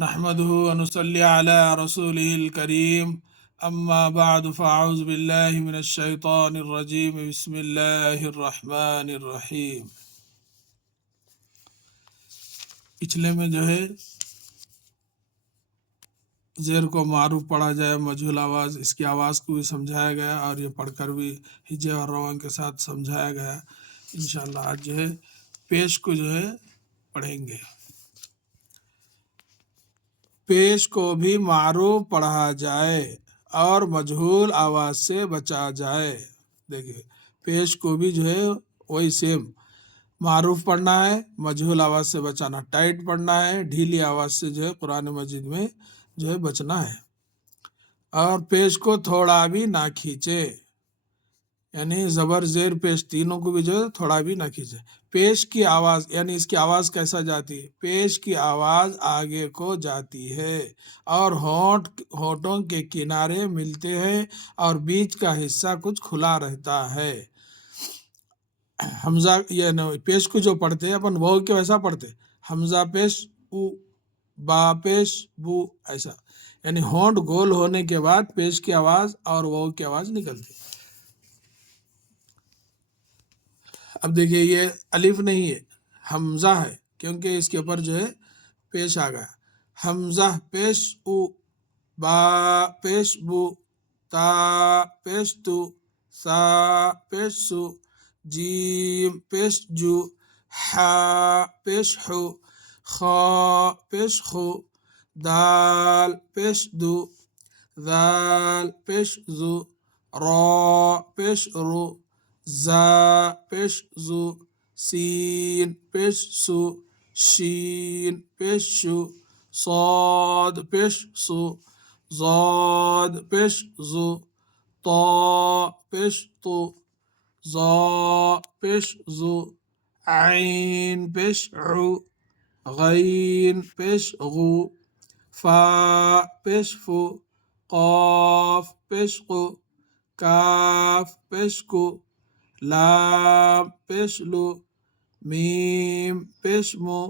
نحمده ونصلي على رسوله الكريم اما بعد فاعوذ بالله من الشیطان الرجیم بسم اللہ الرحمن الرحیم۔ پچھلے میں جو ہے زیر کو معروف پڑھا جائے، مجہول آواز، اس کی آواز کو بھی سمجھایا گیا اور یہ پڑھ کر بھی ہجے اور روان کے ساتھ سمجھایا گیا۔ انشاءاللہ آج جو ہے پیش کو جو ہے پڑھیں گے۔ پیش کو بھی معروف پڑھا جائے اور مجہول آواز سے بچا جائے۔ دیکھیے پیش کو بھی جو ہے وہی سیم معروف پڑھنا ہے، مجہول آواز سے بچانا، ٹائٹ پڑھنا ہے، ڈھیلی آواز سے جو ہے قرآن مجید میں جو ہے بچنا ہے۔ اور پیش کو تھوڑا بھی نہ کھینچے، یعنی زبر زیر پیش تینوں کو بھی جو ہے تھوڑا بھی نہ کھینچے۔ پیش کی آواز یعنی اس کی آواز کیسا جاتی ہے؟ پیش کی آواز آگے کو جاتی ہے اور ہونٹوں کے کنارے ملتے ہیں اور بیچ کا حصہ کچھ کھلا رہتا ہے۔ حمزہ یہ پیش کو جو پڑھتے ہیں اپن واو کے ویسا پڑھتے، حمزہ پیش او، با پیش بو، ایسا، یعنی ہونٹ گول ہونے کے بعد پیش کی آواز اور واو کی آواز نکلتی۔ اب دیکھیے یہ الف نہیں ہے، حمزہ ہے، کیونکہ اس کے اوپر جو ہے پیش آ گیا۔ حمزہ پیش او، با پیش بو، تا پیش تو، سا پیش سو، جیم پیش جو، حا پیش حو، خا پیش خو، دال پیش دو، ذال پیش زو، را پیش رو، زا پیش زو، سین پیش سو، شین پیش شو، صاد پیش سو، ضاد پیش زو، طا پیش تو، ظا پیش زو، عین پیش عو، غین پیش غو، فا پیش فو، قاف پیش قو، کاف پیش کو، لام پیش لو، میم پیش مو،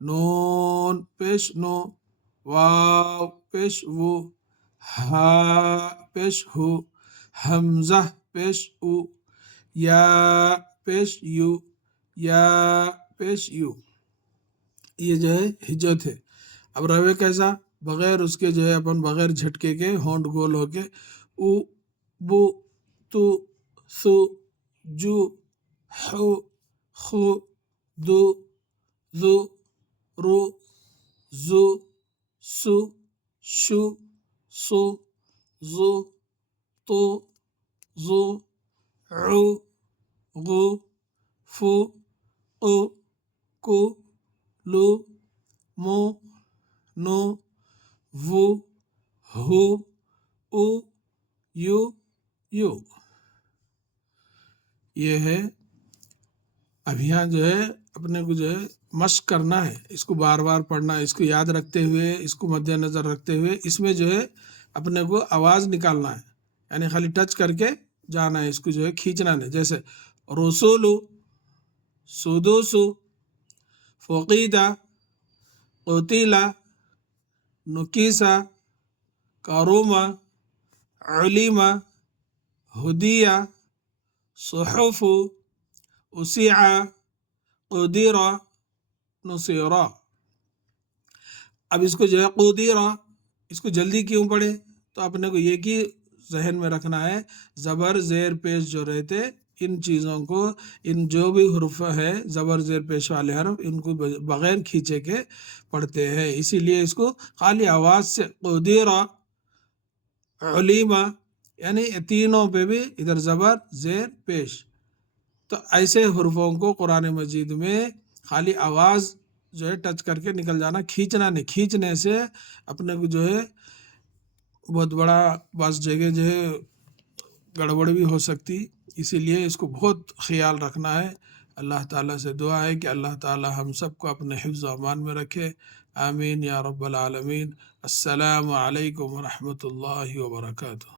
نون پیش نو، واو پیش وو، ہا پیش ہو، حمزہ پیش او، یا پیش یو، یا پیش یو۔ یہ جو ہے ہجت ہے۔ اب روے کیسا؟ بغیر اس کے جو ہے اپن بغیر جھٹکے کے ہونٹ گول ہو کے او، بو، تو، سو، جو، حو، خو، دو، زو، رو، زو، سو، شو، سو، زو، تو، زو، عو، غو، فو، قو، کو، لو، مو، نو، وو، ہو، او، یو، یو۔ یہ ہے۔ اب یہاں جو ہے اپنے کو جو ہے مشق کرنا ہے، اس کو بار بار پڑھنا ہے، اس کو یاد رکھتے ہوئے، اس کو مد نظر رکھتے ہوئے اس میں جو ہے اپنے کو آواز نکالنا ہے، یعنی خالی ٹچ کر کے جانا ہے، اس کو جو ہے کھینچنا نہیں۔ جیسے رسولو، سدوسو، فقیدہ، قتیلہ، نکیسہ، کرومہ، علیمہ، ہدیہ، صحف، اسیعہ، قدیرہ، نصیرہ۔ اب اس کو جو ہے قدیرہ، اس کو جلدی کیوں پڑھے؟ تو اپنے کو یہ کہ ذہن میں رکھنا ہے زبر زیر پیش جو رہتے ان چیزوں کو، ان جو بھی حرف ہے زبر زیر پیش والے حرف، ان کو بغیر کھینچے کے پڑھتے ہیں، اسی لیے اس کو خالی آواز سے قدیرہ، علیمہ، یعنی تینوں پہ بھی ادھر زبر زیر پیش۔ تو ایسے حرفوں کو قرآن مجید میں خالی آواز جو ہے ٹچ کر کے نکل جانا، کھینچنا نہیں۔ کھینچنے سے اپنے کو جو ہے بہت بڑا بعض جگہ جو ہے گڑبڑ بھی ہو سکتی، اسی لیے اس کو بہت خیال رکھنا ہے۔ اللہ تعالیٰ سے دعا ہے کہ اللہ تعالیٰ ہم سب کو اپنے حفظ و امان میں رکھے، آمین یا رب العالمین۔ السلام علیکم ورحمۃ اللہ وبرکاتہ۔